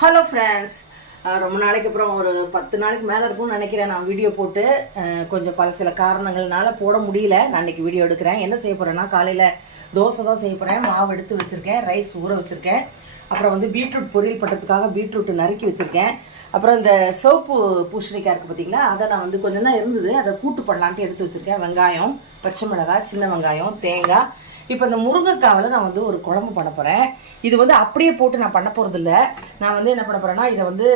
Hello friends ரொம்ப நாளைக்கு அப்புறம் ஒரு பத்து நாளைக்கு மேலே இருக்கும்னு நினைக்கிறேன். நான் வீடியோ போட்டு கொஞ்சம் பல சில காரணங்கள்னால போட முடியல. நான் இன்றைக்கி வீடியோ எடுக்கிறேன். என்ன செய்ய போகிறேன்னா காலையில் தோசை தான் செய்ய போகிறேன் மாவு எடுத்து வச்சுருக்கேன். ரைஸ் ஊற வச்சுருக்கேன். அப்புறம் வந்து பீட்ரூட் பொரியல் பண்ணுறதுக்காக பீட்ரூட் நறுக்கி வச்சுருக்கேன். அப்புறம் இந்த சோப்பு பூசணிக்காய் இருக்குது பார்த்தீங்களா அதை நான் வந்து கொஞ்சம் தான் இருந்தது. அதை கூட்டு பண்ணலான்ட்டு எடுத்து வச்சுருக்கேன். வெங்காயம் பச்சை மிளகாய் சின்ன வெங்காயம் தேங்காய் இப்போ இந்த முருங்கைக்காவில் நான் வந்து ஒரு குழம்பு பண்ண போகிறேன் இது வந்து அப்படியே போட்டு நான் பண்ண போகிறது இல்லை நான் வந்து என்ன பண்ண போகிறேன்னா இதை வந்து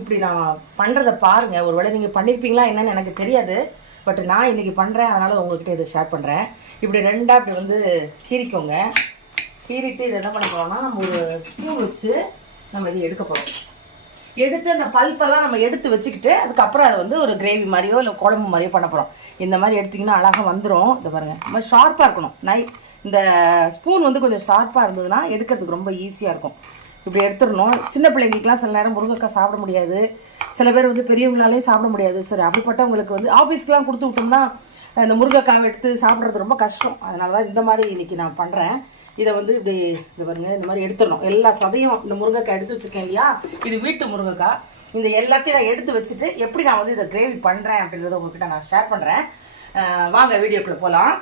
இப்படி நான் பண்ணுறதை பாருங்கள் ஒருவேளை நீங்கள் பண்ணியிருப்பீங்களா என்னன்னு எனக்கு தெரியாது. பட் நான் இன்னைக்கு பண்ணுறேன் அதனால் உங்கள்கிட்ட இதை ஷேர் பண்ணுறேன் இப்படி ரெண்டாக இப்படி வந்து கீறிக்கோங்க. கீறிட்டு இதை என்ன பண்ண போகிறோம்னா நம்ம ஒரு ஸ்பூன் வச்சு நம்ம இதை எடுக்க போகிறோம் எடுத்து அந்த பல்பெல்லாம் நம்ம எடுத்து வச்சுக்கிட்டு அதுக்கப்புறம் அதை வந்து ஒரு கிரேவி மாதிரியோ இல்லை குழம்பு மாதிரியோ பண்ண போகிறோம் இந்த மாதிரி எடுத்திங்கன்னா அழகாக வந்துடும் இதை பாருங்கள் நம்ம ஷார்ப்பாக இருக்கணும். நை இந்த ஸ்பூன் வந்து கொஞ்சம் ஷார்ப்பாக இருந்ததுன்னா எடுக்கிறதுக்கு ரொம்ப ஈஸியாக இருக்கும். இப்படி எடுத்துடணும். சின்ன பிள்ளைங்களுக்குலாம் சில நேரம் முருங்கைக்காய் சாப்பிட முடியாது. சில பேர் வந்து பெரியவங்களாலையும் சாப்பிட முடியாது. சரி அப்படிப்பட்டவங்களுக்கு வந்து ஆஃபீஸ்க்குலாம் கொடுத்து விட்டோம்னா இந்த முருங்கைக்காவை எடுத்து சாப்பிட்றது ரொம்ப கஷ்டம். அதனால தான் இந்த மாதிரி இன்னைக்கு நான் பண்ணுறேன் இதை வந்து இப்படி இது பாருங்க இந்த மாதிரி எடுத்துடணும். எல்லா சதையும் இந்த முருங்கைக்காய் எடுத்து வச்சுருக்கேன் இல்லையா? இது வீட்டு முருங்கைக்காய். இந்த எல்லாத்தையும் நான் எடுத்து வச்சுட்டு எப்படி நான் வந்து இதை கிரேவி பண்ணுறேன் அப்படின்றத உங்ககிட்ட நான் ஷேர் பண்ணுறேன் வாங்க வீடியோக்குள்ளே போகலாம்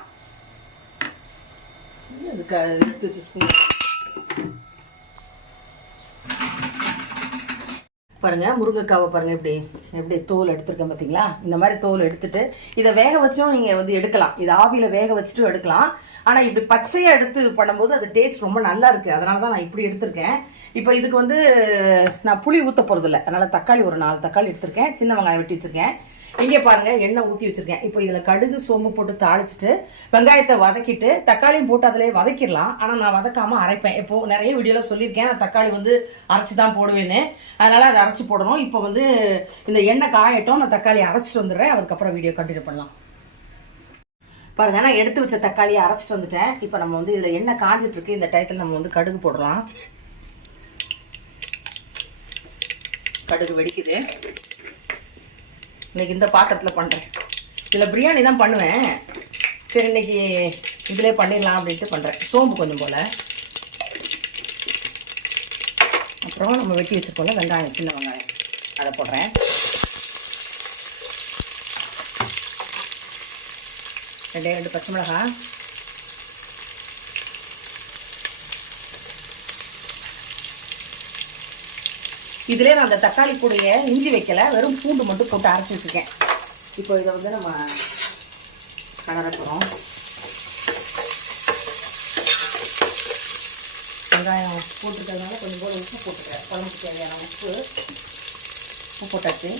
இதுக்கு எடுத்து வச்சு ஸ்பூன் பாருங்க முருங்கைக்காவை பாருங்க இப்படி எப்படி தோல் எடுத்திருக்கேன் பார்த்தீங்களா இந்த மாதிரி தோல் எடுத்துட்டு இதை வேக வச்சும் நீங்க வந்து எடுக்கலாம். இது ஆவியில வேக வச்சுட்டும் எடுக்கலாம். ஆனா இப்படி பச்சையா எடுத்து பண்ணும்போது அது டேஸ்ட் ரொம்ப நல்லா இருக்கு. அதனால தான் நான் இப்படி எடுத்திருக்கேன். இப்போ இதுக்கு வந்து நான் புளி ஊத்த போறது இல்லை அதனால தக்காளி ஒரு நாலு தக்காளி எடுத்திருக்கேன். சின்ன வெங்காயம் வெட்டி வச்சிருக்கேன். இங்கே பாருங்க எண்ணெய் ஊற்றி வச்சிருக்கேன். இப்போ இதில் கடுகு சோம்பு போட்டு தாளிச்சிட்டு வெங்காயத்தை வதக்கிட்டு தக்காளியும் போட்டு அதிலே வதக்கிடலாம். ஆனால் நான் வதக்காமல் அரைப்பேன். இப்போது நிறைய வீடியோவில் சொல்லியிருக்கேன். நான் தக்காளி வந்து அரைச்சி தான் போடுவேன்னு. அதனால் அதை அரைச்சி போடணும். இப்போ வந்து இந்த எண்ணெய் காயட்டும். நான் தக்காளி அரைச்சிட்டு வந்துடுறேன். அதுக்கப்புறம் வீடியோ கண்டினியூ பண்ணலாம். பாருங்க நான் எடுத்து வச்ச தக்காளியை அரைச்சிட்டு வந்துட்டேன். இப்போ நம்ம வந்து இதில் எண்ணெய் காஞ்சிட்டு இருக்கு. இந்த டயத்தில் நம்ம வந்து கடுகு போடலாம். கடுகு வெடிக்குது. இன்றைக்கி இந்த பாத்திரத்தில் பண்ணுறேன் இதில் பிரியாணி தான் பண்ணுவேன். சரி இன்னைக்கு இதிலே பண்ணிடலாம் அப்படின்ட்டு பண்ணுறேன் சோம்பு கொஞ்சம் போல். அப்புறம் நம்ம வெட்டி வச்சுருப்போம்ல வெங்காயம் சின்ன வெங்காயம். அதை போடுறேன். ரெண்டே ரெண்டு பச்சை மிளகாய். இதிலே நான் அந்த தக்காளி கூடைய இஞ்சி வைக்கலை வெறும் பூண்டு மட்டும் போட்டு அரைச்சி வச்சுருக்கேன். இப்போ இதை வந்து நம்ம கலர போகிறோம் வெங்காயம் போட்டுக்கிறதுனால கொஞ்சம் போல உப்பு போட்டுருக்கேன் குழம்புக்கு தேவையான உப்பு. உப்பு போட்டாச்சு.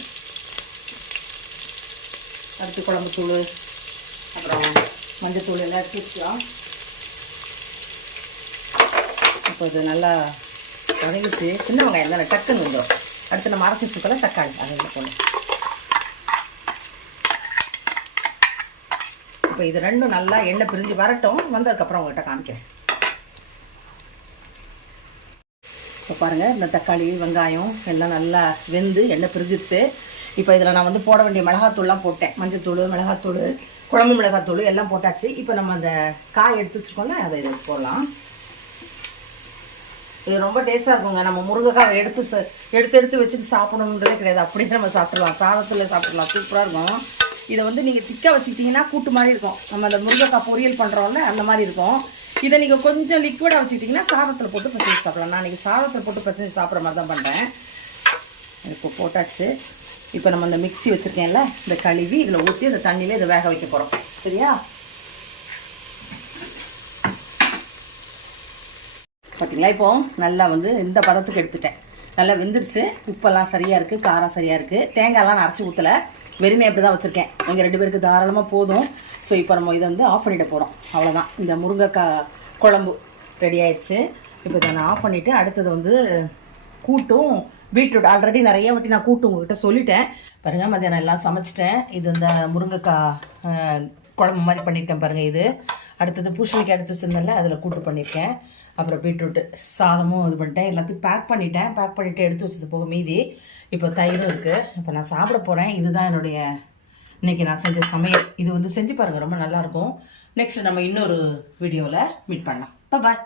அடுத்து குழம்பு தூள் அப்புறம் மஞ்சத்தூள் எல்லாம் எடுத்து வச்சுக்கலாம். இப்போ இது நல்லா வதங்கிச்சு சின்ன வெங்காயம் தானே டக்குன்னு வந்துடும் அடுத்து நம்ம அரைச்சி வச்சுக்கலாம் தக்காளி. அதில் போகணும் இப்போ இது ரெண்டும் நல்லா எண்ணெய் பிரிஞ்சு வரட்டும். வந்ததுக்கப்புறம் உங்கள்கிட்ட காமிக்கிறேன். இப்போ பாருங்கள் இந்த தக்காளி வெங்காயம் எல்லாம் நல்லா வெந்து எண்ணெய் பிரிஞ்சிருச்சு. இப்போ இதில் நான் வந்து போட வேண்டிய மிளகாத்தூள்லாம் போட்டேன். மஞ்சத்தூள் மிளகாத்தூள் குழம்பு மிளகாத்தூள் எல்லாம் போட்டாச்சு. இப்போ நம்ம அந்த காய் எடுத்து வச்சுருக்கோம்ல அதை இதை போடலாம். இது ரொம்ப டேஸ்ட்டாக இருக்குங்க. நம்ம முருங்கைக்காவை எடுத்து ச- எடுத்து எடுத்து வச்சுட்டு சாப்பிடணுன்றதே கிடையாது. அப்படியே நம்ம சாப்பிடலாம். சாதத்தில் சாப்பிடலாம். சூப்பராக இருக்கும். இதை வந்து நீங்கள் திக்காக வச்சுக்கிட்டிங்கன்னா கூட்டு மாதிரி இருக்கும். நம்ம அந்த முருங்கைக்காய் பொரியல் பண்ணுறோம்ல அந்த மாதிரி இருக்கும். இதை நீங்கள் கொஞ்சம் லிக்விடாக வச்சுக்கிட்டிங்கன்னா சாதத்தில் போட்டு பசங்க சாப்பிடலாம். நான் இன்றைக்கி சாதத்தில் போட்டு பசங்க சாப்பிட்ற மாதிரி தான் பண்ணுறேன் இப்போ போட்டாச்சு. இப்போ நம்ம இந்த மிக்ஸி வச்சுருக்கேன்ல இந்த கழுவி இதில் ஊற்றி இந்த தண்ணியில் இதை வேக வைக்க போகிறோம் சரியா? பார்த்தீங்களா இப்போ நல்லா வந்து இந்த பதத்துக்கு எடுத்துட்டேன். நல்லா வெந்துருச்சு. உப்பெல்லாம் சரியாக இருக்குது காரம் சரியாக இருக்குது தேங்காயெல்லாம் நான் அரைச்சி ஊற்றலை வெறுமை அப்படி தான் வச்சுருக்கேன். எங்கள் ரெண்டு பேருக்கு தாராளமாக போதும். ஸோ இப்போ நம்ம இதை வந்து ஆஃப் பண்ணிட போகிறோம் அவ்வளோதான் இந்த முருங்கைக்காய் குழம்பு ரெடி ஆயிடுச்சு இப்போ இதை நான் ஆஃப் பண்ணிவிட்டு அடுத்தது வந்து கூட்டும் பீட்ரூட். ஆல்ரெடி நிறைய வாட்டி நான் கூட்டு உங்ககிட்ட சொல்லிட்டேன். பாருங்கள் மத்தியானம் எல்லாம் சமைச்சிட்டேன். இது இந்த முருங்கைக்காய் குழம்பு மாதிரி பண்ணியிருக்கேன் பாருங்கள் இது. அடுத்தது பூஷணிக்கு எடுத்து வச்சுருந்தேன்ல அதில் கூட்டு பண்ணியிருக்கேன் அப்புறம் பீட்ரூட்டு சாதமும் இது பண்ணிட்டேன். எல்லாத்தையும் பேக் பண்ணிட்டேன். பேக் பண்ணிவிட்டு எடுத்து வச்சது போக மீதி. இப்போ தயிரும் இருக்குது இப்போ நான் சாப்பிட போகிறேன் இதுதான் என்னுடைய இன்னைக்கு நான் செஞ்ச சமையல். இது வந்து செஞ்சு பாருங்கள் ரொம்ப நல்லாயிருக்கும் நெக்ஸ்ட் நம்ம இன்னொரு வீடியோவில் மீட் பண்ணலாம். பாய்